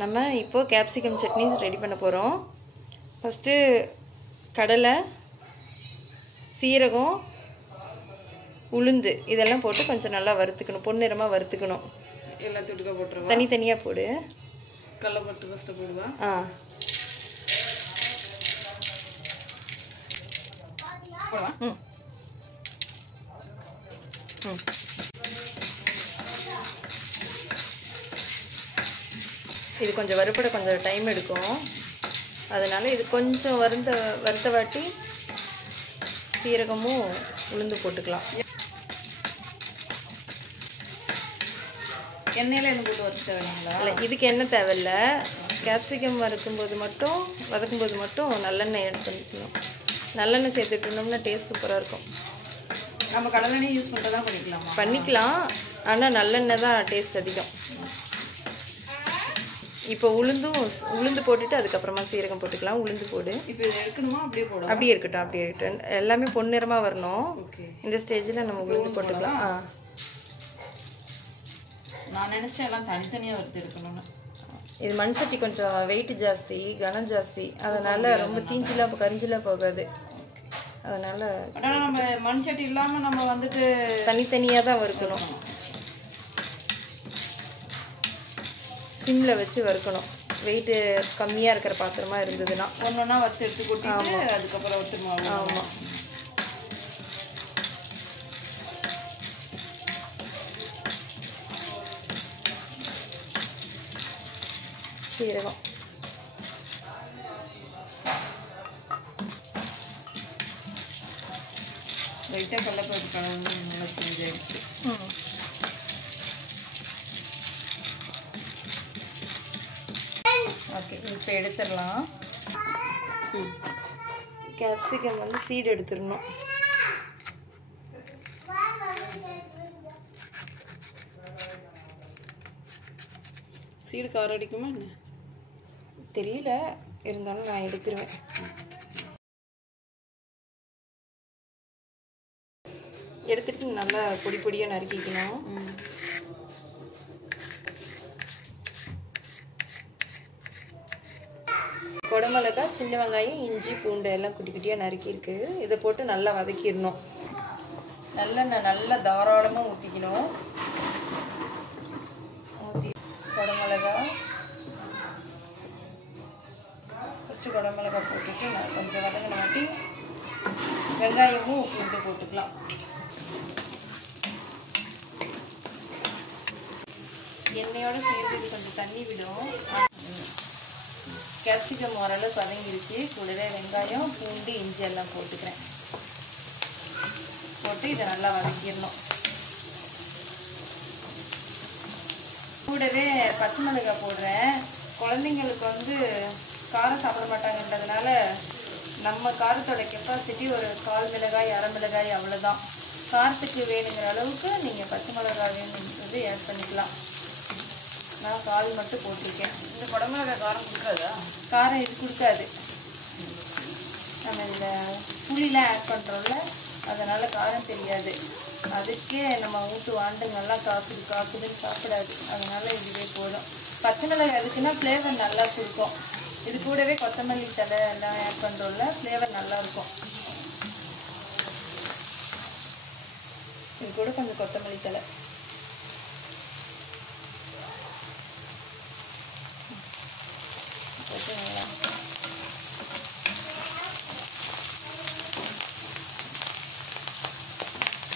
நம்ம இப்போ capsicum chutney ready பண்ண போகிறோம். ஃபஸ்ட்டு கடலை, சீரகம், உளுந்து இதெல்லாம் போட்டு கொஞ்சம் நல்லா வறுத்துக்கணும். பொன்னிறமாக வறுத்துக்கணும். எல்லாத்துக்கும் போட்டுருவா. தனித்தனியாக போடு. கடலை போட்டு ஃபஸ்ட்டு போடுவா. போடுவா. இது கொஞ்சம் வறுப்பட கொஞ்சம் டைம் எடுக்கும். அதனால் இது கொஞ்சம் வறுத்த வாட்டி சீரகமும் உளுந்து போட்டுக்கலாம். எண்ணெயில் எதுவும் போட்டு வறுத்து தேவைங்களா? இல்லை, இதுக்கு எண்ணெய் தேவையில்ல. கேப்சிகம் வதக்கும்போது மட்டும் நல்லெண்ணெய் ஆட் பண்ணிக்கணும். நல்லெண்ணெய் சேர்த்துட்டோம்னா டேஸ்ட் சூப்பராக இருக்கும். நம்ம கடலெண்ணெய் யூஸ் பண்ணுறதா பண்ணிக்கலாம். ஆனால் நல்லெண்ணெய் தான் டேஸ்ட் அதிகம். இப்போ உளுந்து போட்டுட்டு அதுக்கப்புறமா சீரகம் போட்டுக்கலாம். உளுந்து போடு. இப்போ இது எடுக்கணுமா? அப்படியே இருக்கட்டும். எல்லாமே பொன்னிறமாக வரணும். இந்த ஸ்டேஜில் நம்ம உளுந்து போட்டுக்கலாம். நான் நினச்சிட்டேன் எல்லாம் தனித்தனியாக வறுத்து எடுக்கணும்னு. இது மண் சட்டி கொஞ்சம் வெயிட் ஜாஸ்தி, கனம் ஜாஸ்தி. அதனால் ரொம்ப கரிஞ்செலாம் போகாது. அதனால் நம்ம மண் சட்டி இல்லாமல் நம்ம வந்துட்டு தனித்தனியாக தான் வறுக்கணும். சிம்மில் வச்சு வறுக்கணும். வெயிட்டு கம்மியாக இருக்கிற பாத்திரமா இருந்ததுன்னா ஒன்றா வறுத்து எடுத்து கொட்டிட்டு அதுக்கப்புறம் வறுத்து. ஆமாம். சீரகம், லைட்டாக கடலைப்பருப்பு கலந்து நல்லா செஞ்சாயிடுச்சு. ஓகே, இப்போ எடுத்துடலாம். கேப்சிகம் வந்து சீடு எடுத்துடணும். சீடு காரம் அடிக்குமா என்ன தெரியல, இருந்தாலும் நான் எடுத்துருவேன். எடுத்துட்டு நல்லா பொடியாக நறுக்கிக்கணும். குடமிளகா, சின்ன வெங்காயம், இஞ்சி, பூண்டு எல்லாம் குட்டியாக நறுக்கியிருக்கு. இதை போட்டு நல்லா வதக்கிடணும். நல்லெண்ணெய் நல்லா தாராளமாக ஊற்றிக்கணும். குடமிளகா ஃபஸ்ட்டு குடமிளகா போட்டுட்டு நான் கொஞ்சம் வதங்கினாட்டி வெங்காயமும் பூண்டு போட்டுக்கலாம். எண்ணெயோடு சேர்த்து கொஞ்சம் தண்ணி விடும். கேப்சிகம் ஓரளவுக்கு வதங்கிருச்சு. கூடவே வெங்காயம், பூண்டு, இஞ்சி எல்லாம் போட்டுக்கிறேன். போட்டு இதை நல்லா வதக்கிடணும். கூடவே பச்சை மிளகாய் போடுறேன். குழந்தைங்களுக்கு வந்து காரம் சாப்பிட மாட்டாங்கன்றதுனால நம்ம காரத்தோட கெப்பாசிட்டி ஒரு 1/4 மிளகாய், 1/2 மிளகாய் அவ்வளோதான். காரத்துக்கு வேணுங்கிற அளவுக்கு நீங்கள் பச்சை மிளகாய் வேணுங்கிறது ஆட் பண்ணிக்கலாம். நான் 1/4 மட்டும் போட்டிருக்கேன். இந்த குடமிளகாய் காரம் கொடுக்காதா? காரம் இது கொடுக்காது. நம்ம இந்த புளிலாம் ஆட் பண்ணுறோம்ல, அதனால் காரம் தெரியாது. அதுக்கே நம்ம ஊட்டு நல்லா காக்குதுன்னு சாப்பிடாது. அதனால் இதுவே போதும். பச்சை மிளகாய் எதுக்குன்னா ஃப்ளேவர் நல்லா கொடுக்கும். இது கூடவே கொத்தமல்லி தழை எல்லாம் ஆட் பண்ணுறோம்ல, ஃப்ளேவர் நல்லா இருக்கும். இது கூட கொஞ்சம் கொத்தமல்லி தழை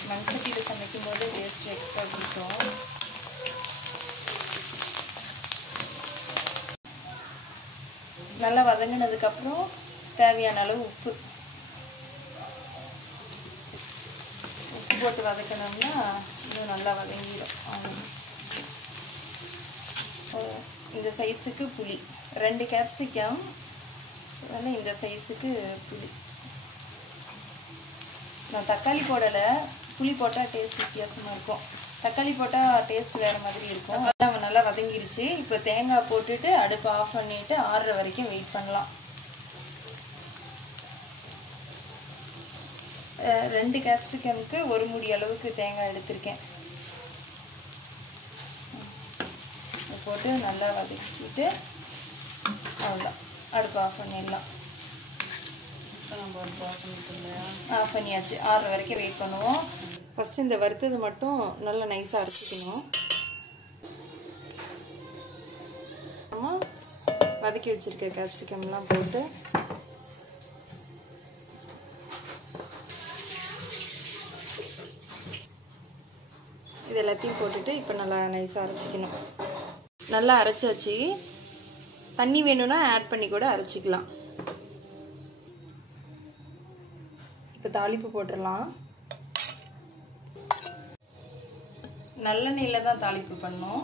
மண் சட்டியில் சமைக்கும் போது டேஸ்ட் எக்ஸ்ட்ரா பிடிக்கும். நல்லா வதங்கினதுக்கப்புறம் தேவையான அளவு உப்பு போட்டு வதக்கணும்னா இன்னும் நல்லா வதங்கிடும். இந்த சைஸுக்கு புளி, 2 கேப்சிகம், அதனால் இந்த சைஸுக்கு புளி. நான் தக்காளி போடலை. புளி போட்டால் டேஸ்ட் வித்தியாசமாக இருக்கும். தக்காளி போட்டால் டேஸ்ட் வேறு மாதிரி இருக்கும். நல்லா வதங்கிருச்சு. இப்போ தேங்காய் போட்டுட்டு அடுப்பை ஆஃப் பண்ணிவிட்டு ஆறுற வரைக்கும் வெயிட் பண்ணலாம். 2 கேப்சிகமுக்கு 1 மூடி அளவுக்கு தேங்காய் எடுத்திருக்கேன். போட்டு நல்லா வதக்கிட்டு அவ்வளோதான், அடுப்பு ஆஃப் பண்ணிடலாம். நம்ம அடுப்பு ஆஃப் பண்ணிட்டு இல்லையா? ஆஃப் பண்ணியாச்சு. 6 வரைக்கும் வெயிட் பண்ணுவோம். ஃபஸ்ட்டு இந்த வறுத்தது மட்டும் நல்லா நைஸாக அரைச்சிக்கணும். அப்புறமா வதக்கி வச்சுருக்க கேப்சிகம்லாம் போட்டு இது எல்லாத்தையும் போட்டுட்டு இப்போ நல்லா நைஸாக அரைச்சிக்கணும். நல்லா அரைச்சாச்சு. தண்ணி வேணும்னா ஆட் பண்ணி கூட அரைச்சிக்கலாம். இப்போ தாளிப்பு போட்டுடலாம். நல்லெண்ணெயில் தான் தாளிப்பு பண்ணோம்.